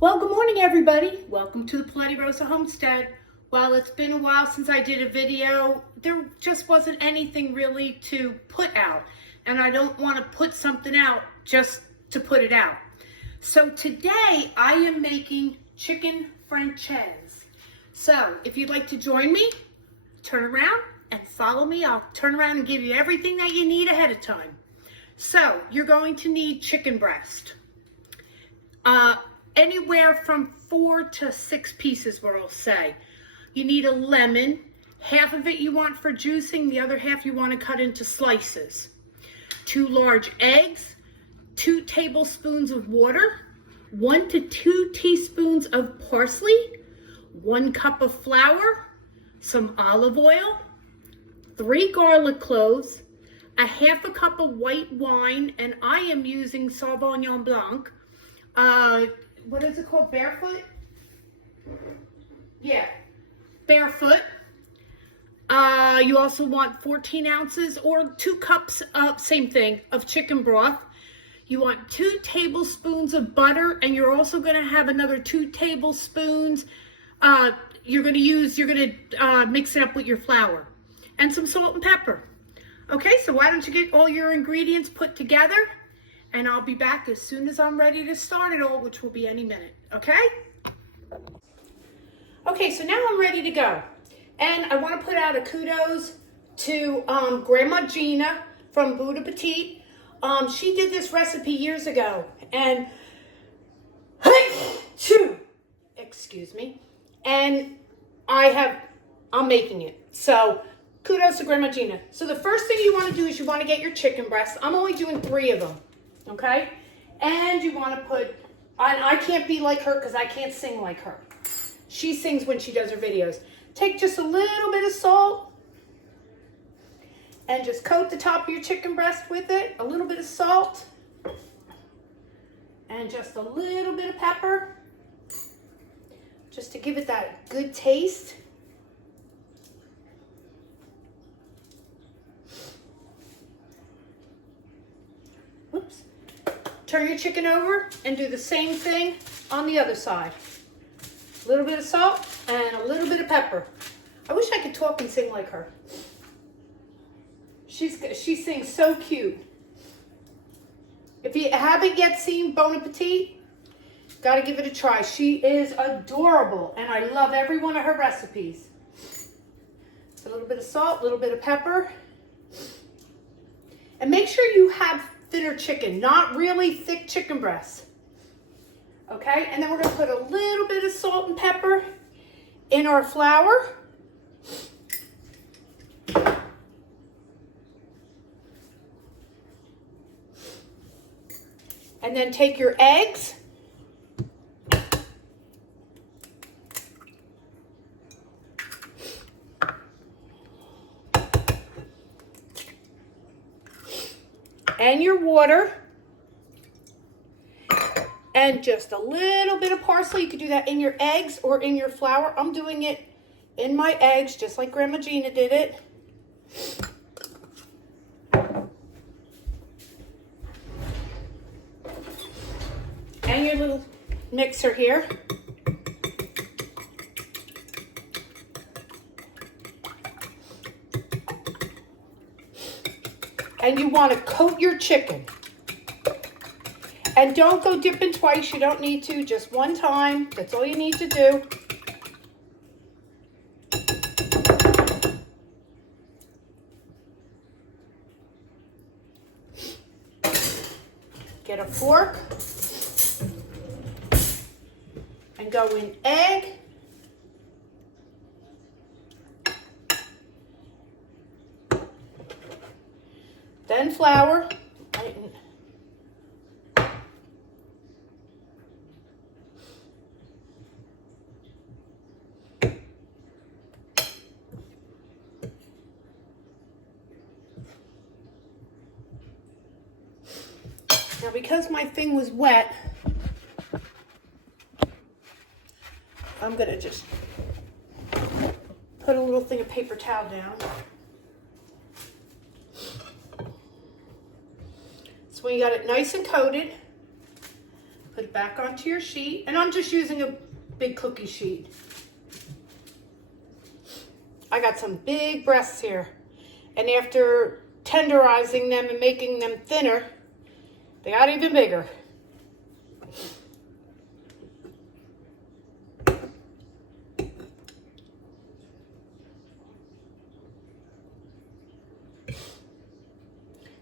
Well, good morning, everybody. Welcome to the Paletti Rosa Homestead. Well, it's been a while since I did a video. There just wasn't anything really to put out, and I don't want to put something out just to put it out. So today I am making chicken Francese. So if you'd like to join me, turn around and follow me. I'll turn around and give you everything that you need ahead of time. So you're going to need chicken breast. Anywhere from 4 to 6 pieces, what I'll say. You need a lemon. Half of it you want for juicing, the other half you want to cut into slices. 2 large eggs, 2 tablespoons of water, 1 to 2 teaspoons of parsley, 1 cup of flour, some olive oil, 3 garlic cloves, a half a cup of white wine, and I am using Sauvignon Blanc. What is it called? Barefoot? Yeah, barefoot. You also want 14 ounces or 2 cups of, same thing, of chicken broth. You want 2 tablespoons of butter, and you're also going to have another 2 tablespoons. You're going to mix it up with your flour and some salt and pepper. Okay, so why don't you get all your ingredients put together? And I'll be back as soon as I'm ready to start it all, which will be any minute, okay? Okay, so now I'm ready to go. And I want to put out a kudos to Grandma Gina from Bon Appetit. She did this recipe years ago. And, excuse me. And I'm making it. So, kudos to Grandma Gina. So the first thing you want to do is you want to get your chicken breasts. I'm only doing 3 of them. Okay, and you want to put, I can't be like her because I can't sing like her. She sings when she does her videos. Take just a little bit of salt and just coat the top of your chicken breast with it. A little bit of salt and just a little bit of pepper just to give it that good taste. Oops. Turn your chicken over and do the same thing on the other side. A little bit of salt and a little bit of pepper. I wish I could talk and sing like her. She sings so cute. If you haven't yet seen Bon Appetit, gotta give it a try. She is adorable and I love every one of her recipes. So a little bit of salt, a little bit of pepper. And make sure you have thinner chicken, not really thick chicken breasts. Okay, and then we're going to put a little bit of salt and pepper in our flour. And then take your eggs. And your water, and just a little bit of parsley. You could do that in your eggs or in your flour. I'm doing it in my eggs, just like Grandma Gina did it. And your little mixer here. And you want to coat your chicken. And don't go dipping twice. You don't need to. Just one time. That's all you need to do. Get a fork. And go in egg. Then flour. Now because my thing was wet, I'm going to just put a little thing of paper towel down. So when you got it nice and coated, Put it back onto your sheet, and I'm just using a big cookie sheet. I got some big breasts here, and after tenderizing them and making them thinner, they got even bigger.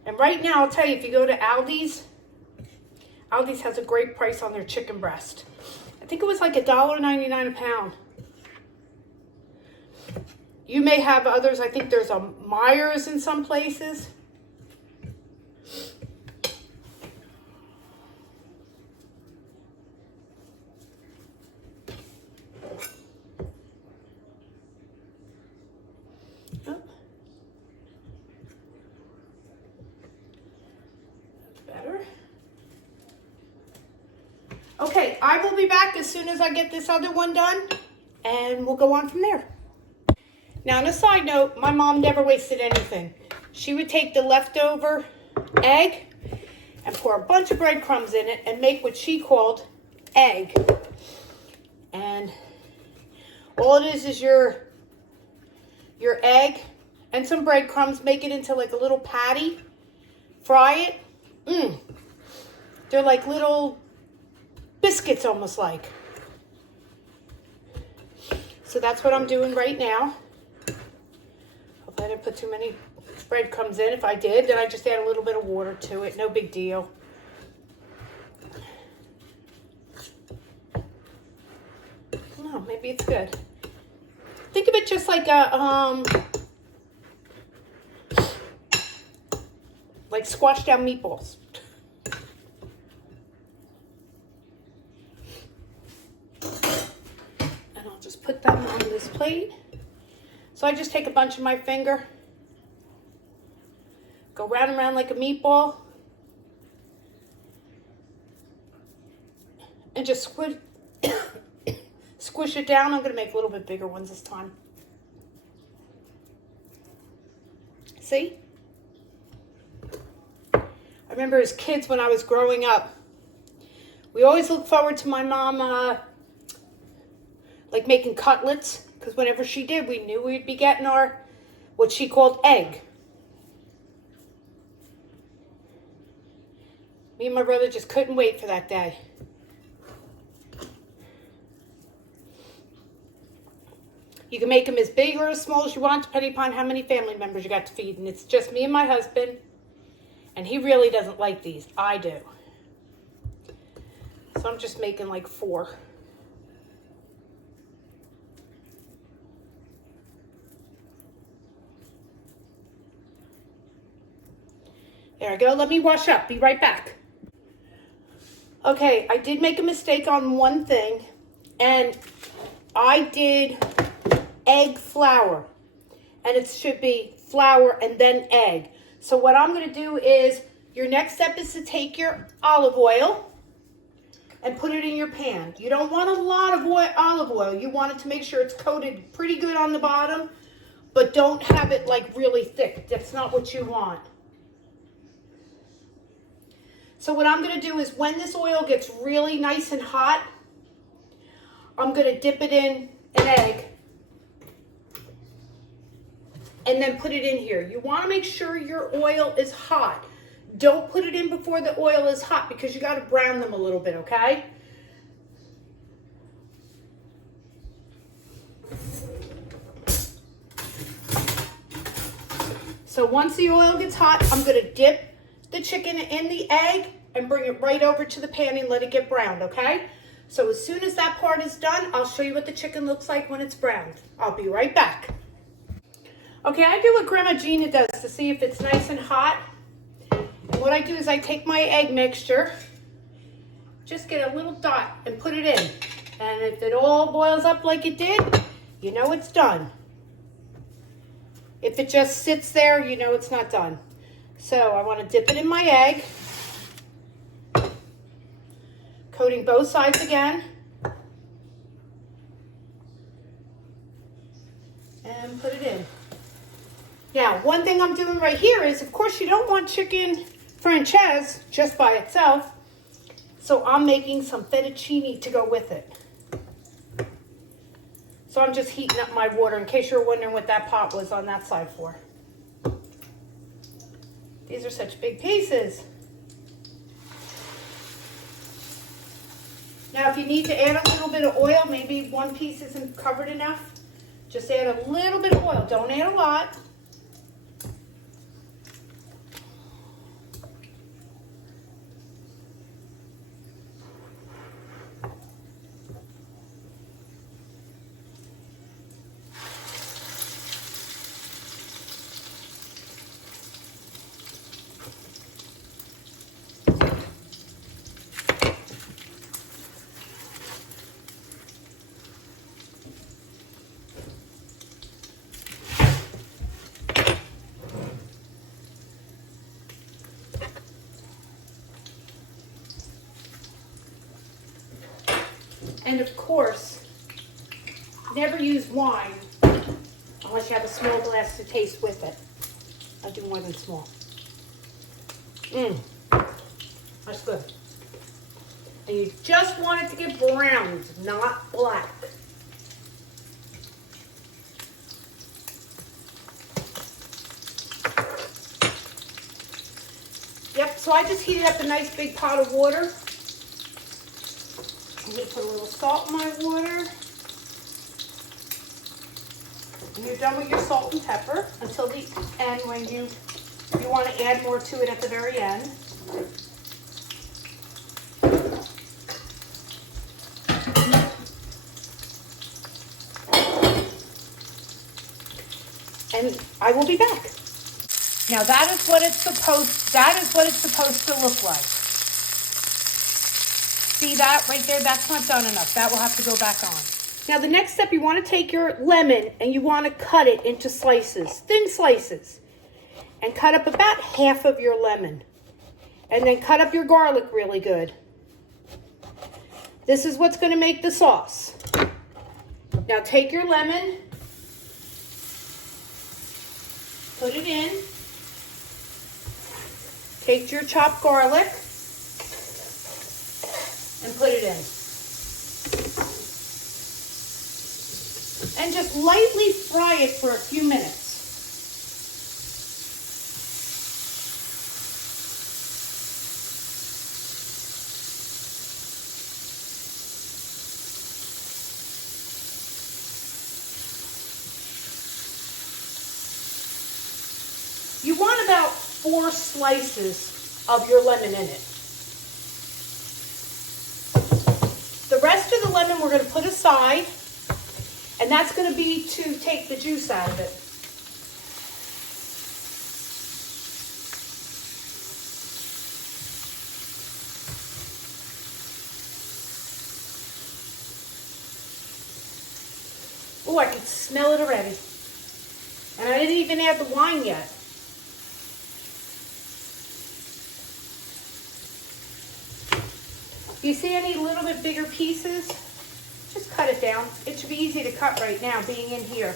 And right now, I'll tell you, if you go to Aldi's has a great price on their chicken breast. I think it was like $1.99 a pound. You may have others. I think there's a Myers in some places. Oh. Better. Okay, I will be back as soon as I get this other one done, and we'll go on from there. Now, on a side note, my mom never wasted anything. She would take the leftover egg and pour a bunch of breadcrumbs in it and make what she called egg. And all it is your egg and some breadcrumbs. Make it into like a little patty. Fry it. They're like little biscuits, almost like. So that's what I'm doing right now. Hope I didn't put too many breadcrumbs in. If I did, then I just add a little bit of water to it. No big deal. Oh, maybe it's good. Think of it just like a like squashed down meatballs. And I'll just put them on this plate. So I just take a bunch of my finger, go round and round like a meatball, and just squish it down. I'm going to make a little bit bigger ones this time. See? I remember as kids when I was growing up, we always looked forward to my mom like making cutlets, because whenever she did, we knew we'd be getting our, what she called egg. Me and my brother just couldn't wait for that day. You can make them as big or as small as you want, depending upon how many family members you got to feed. And it's just me and my husband, and he really doesn't like these. I do. So I'm just making like 4. There I go. Let me wash up. Be right back. Okay, I did make a mistake on one thing, and I did egg flour, and it should be flour and then egg. So what I'm going to do is, your next step is to take your olive oil and put it in your pan. You don't want a lot of olive oil. You want it to make sure it's coated pretty good on the bottom, but don't have it like really thick. That's not what you want. So what I'm going to do is, when this oil gets really nice and hot, I'm going to dip it in an egg and then put it in here. You want to make sure your oil is hot. Don't put it in before the oil is hot, because you got to brown them a little bit, okay? So once the oil gets hot, I'm going to dip the chicken in the egg and bring it right over to the pan and let it get browned, okay? So as soon as that part is done, I'll show you what the chicken looks like when it's browned. I'll be right back. Okay, I do what Grandma Gina does to see if it's nice and hot. And what I do is I take my egg mixture, just get a little dot and put it in. And if it all boils up like it did, you know it's done. If it just sits there, you know it's not done. So I want to dip it in my egg, coating both sides again, and put it in. Now, one thing I'm doing right here is, of course, you don't want chicken Francese just by itself. So I'm making some fettuccine to go with it. So I'm just heating up my water in case you're wondering what that pot was on that side for. These are such big pieces. Now if you need to add a little bit of oil, maybe one piece isn't covered enough, just add a little bit of oil. Don't add a lot. And of course, never use wine unless you have a small glass to taste with it. I'll do more than small. That's good. And you just want it to get browned, not black. Yep, so I just heated up a nice big pot of water. I'm going to put a little salt in my water. And you're done with your salt and pepper until the end when you want to add more to it at the very end. And I will be back. Now that is what it's supposed to look like. See that right there? That's not done enough. That will have to go back on. Now the next step, you want to take your lemon and you want to cut it into slices, thin slices. And cut up about half of your lemon. And then cut up your garlic really good. This is what's going to make the sauce. Now take your lemon, put it in. Take your chopped garlic and put it in. And just lightly fry it for a few minutes. You want about 4 slices of your lemon in it. The rest of the lemon we're going to put aside, and that's going to be to take the juice out of it. Oh, I can smell it already. And I didn't even add the wine yet. If you see any little bit bigger pieces, just cut it down. It should be easy to cut right now, being in here.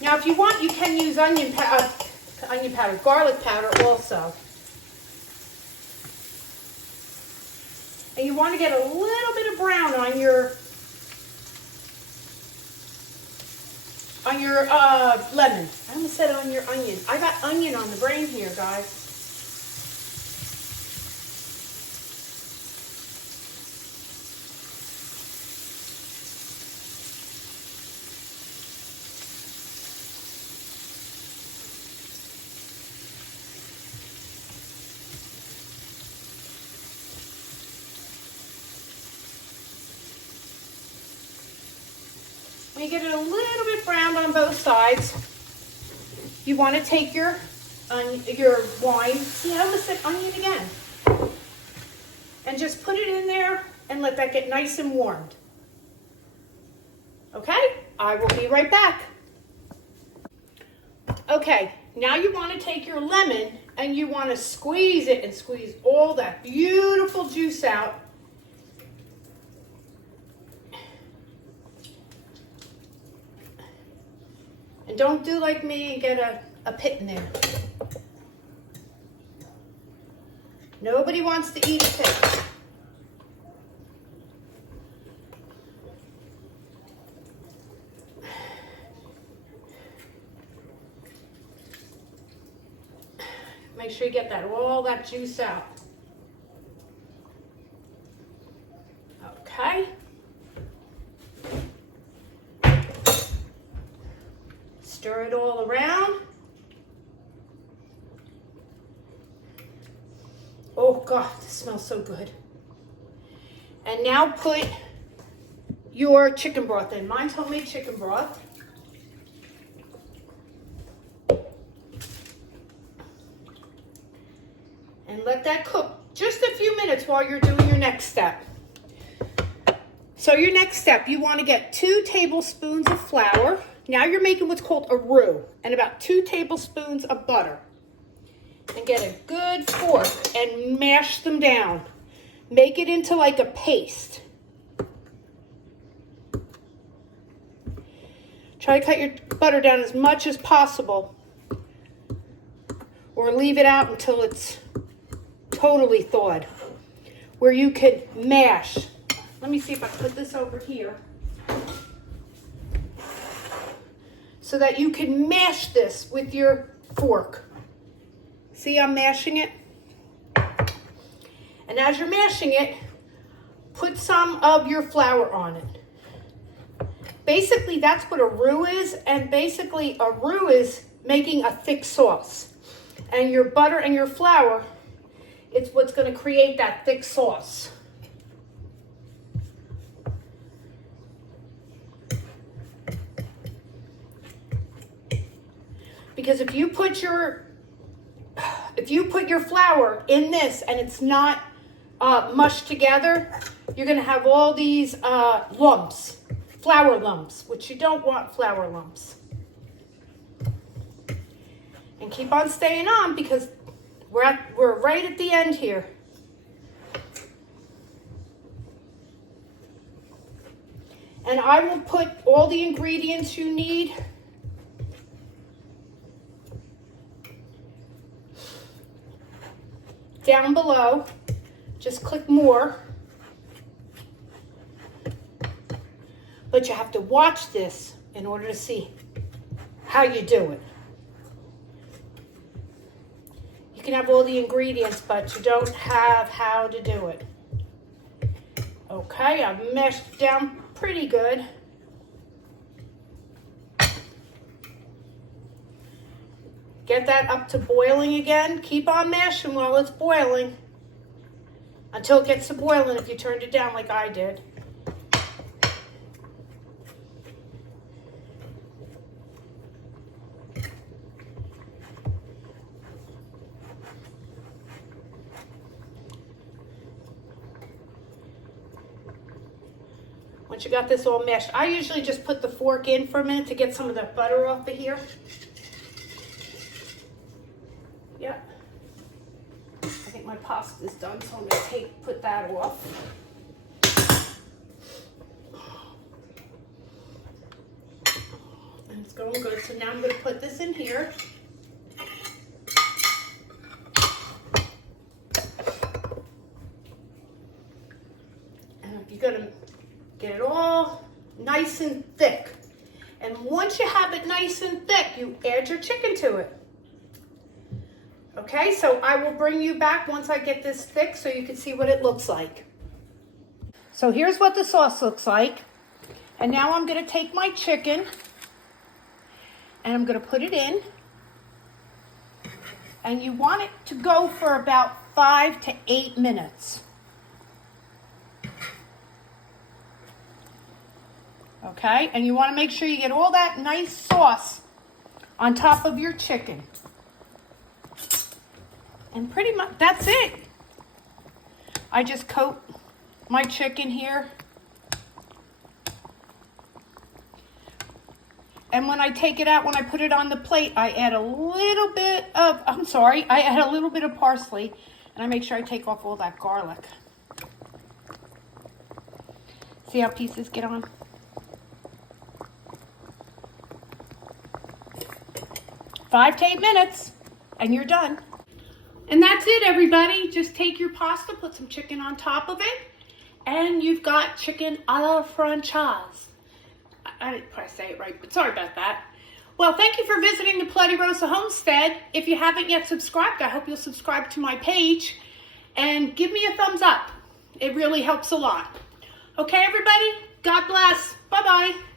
Now, if you want, you can use garlic powder also. And you want to get a little bit of brown on your lemon. I almost said on your onion. I got onion on the brain here, guys. When you get it a little bit browned on both sides, you want to take your wine, see, I almost said onion again, and just put it in there and let that get nice and warmed. Okay, I will be right back. Okay, now you want to take your lemon and you want to squeeze it and squeeze all that beautiful juice out. And don't do like me and get a pit in there. Nobody wants to eat a pit. Make sure you get all that juice out. Okay. Stir it all around. Oh God, this smells so good. And now put your chicken broth in. Mine's homemade chicken broth. And let that cook just a few minutes while you're doing your next step. So your next step, you want to get 2 tablespoons of flour. Now you're making what's called a roux, and about 2 tablespoons of butter. And get a good fork and mash them down. Make it into like a paste. Try to cut your butter down as much as possible, or leave it out until it's totally thawed, where you can mash. Let me see if I put this over here so that you can mash this with your fork. See, I'm mashing it. And as you're mashing it, put some of your flour on it. Basically, that's what a roux is, and basically a roux is making a thick sauce. And your butter and your flour, it's what's going to create that thick sauce. Because if you put your flour in this and it's not mushed together, you're going to have all these lumps, flour lumps, which you don't want flour lumps. And keep on staying on because we're right at the end here. And I will put all the ingredients you need down below. Just click more. But you have to watch this in order to see how you do it. You can have all the ingredients, but you don't have how to do it. Okay, I've mashed it down pretty good. Get that up to boiling again. Keep on mashing while it's boiling until it gets to boiling if you turned it down like I did. Once you got this all mashed, I usually just put the fork in for a minute to get some of that butter off of here. Yep. I think my pasta's done, so I'm going to put that off. And it's going good. So now I'm going to put this in here. And you're going to get it all nice and thick. And once you have it nice and thick, you add your chicken to it. Okay, so I will bring you back once I get this thick so you can see what it looks like. So here's what the sauce looks like. And now I'm going to take my chicken and I'm going to put it in. And you want it to go for about 5 to 8 minutes. Okay, and you want to make sure you get all that nice sauce on top of your chicken. And pretty much that's it. I just coat my chicken here. And when I take it out, when I put it on the plate, I add a little bit of, I add a little bit of parsley, and I make sure I take off all that garlic. See how pieces get on? 5 to 8 minutes, and you're done. And that's it, everybody. Just take your pasta, put some chicken on top of it, and you've got chicken a la Francese. I didn't probably say it right, but sorry about that. Well, thank you for visiting the Bloody Rosa Homestead. If you haven't yet subscribed, I hope you'll subscribe to my page and give me a thumbs up. It really helps a lot. Okay, everybody? God bless. Bye-bye.